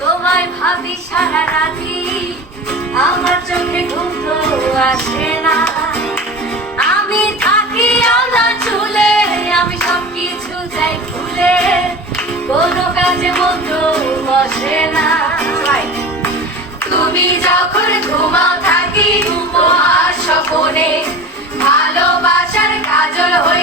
তোমায় ভাবি সারা রাতি, আমার চোখে ঘুম তো আসে না। আমি থাকি আলা চুলে, আমি সবকিছু যাই ভুলে, কোনো কাজে মন তো বসে না। তুমি যখন ঘুমাও থাকি তোমার স্বপনে, ভালোবাসার কাজল হয়ে